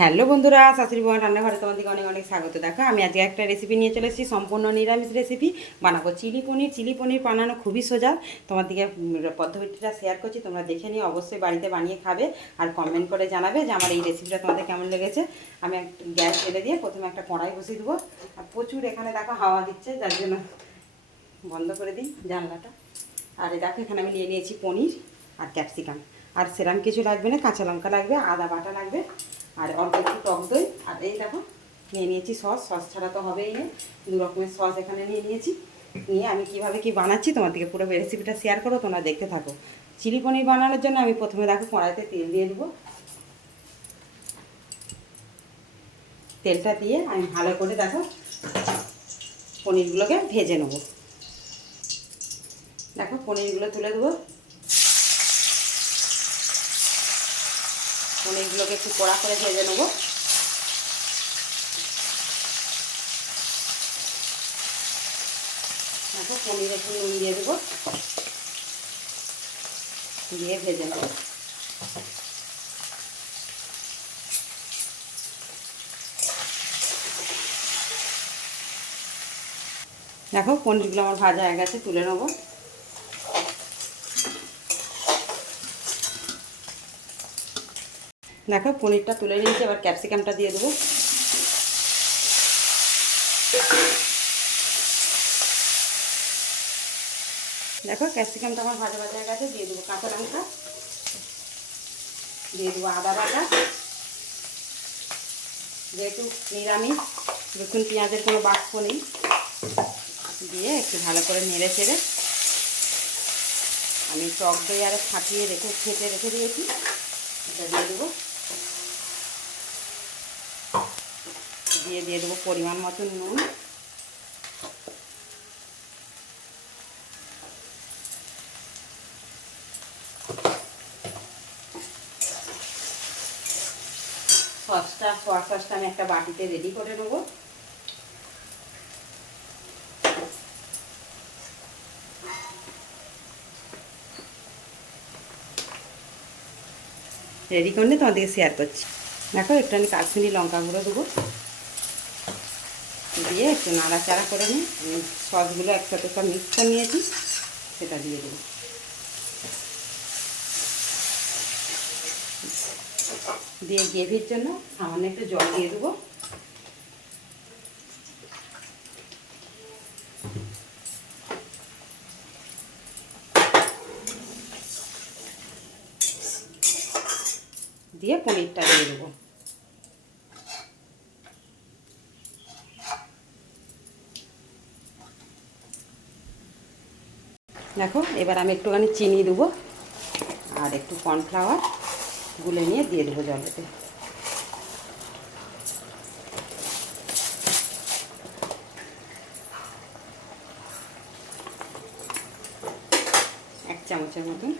Hello বন্ধুরা, শাশুড়ি বউয়ের রান্নাঘরে তোমাদেরকে অনেক অনেক স্বাগত। দেখো আমি আজকে একটা রেসিপি নিয়ে চলে এসেছি, সম্পূর্ণ নিরামিষ রেসিপি। বানাবো চিলি পনির। চিলি পনির বানানো খুবই সোজা। তোমাদেরকে পদ্ধতিটা শেয়ার করছি, তোমরা দেখে নিয়ে অবশ্যই বাড়িতে বানিয়ে খাবে আর কমেন্ট করে জানাবে যে আমার এই রেসিপিটা তোমাদের কেমন লেগেছে। আমি একটা গ্যাস জ্বেলে দিয়ে প্রথমে একটা কড়াই বসিয়ে দেবো। আর প্রচুর এখানে দেখো হাওয়া দিচ্ছে, যার জন্য বন্ধ করে দিই জানলাটা। আর এই দেখো এখানে আমি নিয়ে নিয়েছি পনির আর ক্যাপসিকাম। আর সেরকম কিছু লাগবে না, কাঁচা লঙ্কা লাগবে, আদা বাটা লাগবে, আর অল্প একটু টক দই। আর এই দেখো নিয়ে নিয়েছি সস ছাড়া তো হবেই না, দু রকমের সস এখানে নিয়ে নিয়েছি। নিয়ে আমি কীভাবে কী বানাচ্ছি তোমাদেরকে পুরো রেসিপিটা শেয়ার করো, তোমরা দেখতে থাকো। চিলি পনির বানানোর জন্য আমি প্রথমে দেখো কড়াইতে তেল দিয়ে দেবো। তেলটা দিয়ে আমি ভালো করে দেখো পনিরগুলোকে ভেজে নেবো। দেখো পনিরগুলো তুলে দেবো। পনিরগুলোকে একটু কড়া করে ভেজে নেবো। দেখো পনির একটু নুন দিয়ে দেবো, দিয়ে ভেজে নেবো। দেখো পনিরগুলো আমার ভাজা হয়ে গেছে, তুলে নেবো। দেখো পনিরটা তুলে নিয়েছি, এবার ক্যাপসিকামটা দিয়ে দেবো। দেখো ক্যাপসিকামটা আমার ভাজা ভাজা হয়ে গেছে, দিয়ে দেবো কাঁচা লঙ্কা, দিয়ে দেবো আদা বাটা। যেহেতু নিরামিষ, রসুন পেঁয়াজের কোনো বাক্স নেই, দিয়ে একটু ভালো করে নেড়ে চেড়ে আমি টক দই আরে ফাটিয়ে ছেঁচে রেখে দিয়েছি, এটা দিয়ে দেবো। দিয়ে দেবো পরিমাণ মতন নুন। সোয়া সসটা আমি একটা বাটিতে রেডি করে নেবো। রেডি করলে তোমাদেরকে শেয়ার করছি। দেখো একটু আমি কাশ্মীরি লঙ্কা গুঁড়ো দেবো, দিয়ে একটু নাড়াচাড়া করে নিই। আমি সসগুলো একসাথে সব মিক্স করে নিয়েছি, সেটা দিয়ে দেবো। দিয়ে গ্রেভির জন্য সামান্য একটু জল দিয়ে দেবো। দিয়ে পনিরটা দিয়ে দেবো। দেখো এবার আমি একটুখানি চিনি দেবো আর একটু কর্নফ্লাওয়ার গুলে নিয়ে দিয়ে দেবো জলেতে। এক চামচের মতন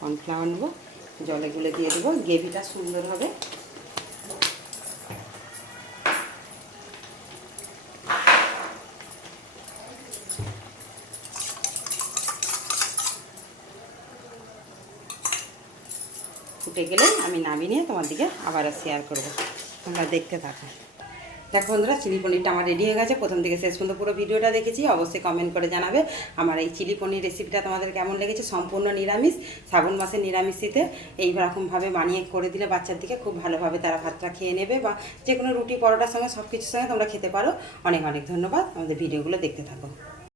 কর্নফ্লাওয়ার নেবো, জলে গুলে দিয়ে দেবো, গ্রেভিটা সুন্দর হবে। ফুটে গেলে আমি নামিয়ে নিয়ে তোমাদেরকে আবারও শেয়ার করবো, তোমরা দেখতে থাকো। দেখো বন্ধুরা, চিলি পনিরটা আমার রেডি হয়ে গেছে। প্রথম থেকে শেষ পর্যন্ত পুরো ভিডিওটা দেখেছি, অবশ্যই কমেন্ট করে জানাবে আমার এই চিলি পনির রেসিপিটা তোমাদের কেমন লেগেছে। সম্পূর্ণ নিরামিষ, শ্রাবণ মাসের নিরামিষিতে এইরকমভাবে বানিয়ে করে দিলে বাচ্চাদেরকে খুব ভালোভাবে তারা ভাতটা খেয়ে নেবে, বা যে কোনো রুটি পরোটার সঙ্গে সব কিছুর সঙ্গে তোমরা খেতে পারো। অনেক অনেক ধন্যবাদ, আমাদের ভিডিওগুলো দেখতে থাকো।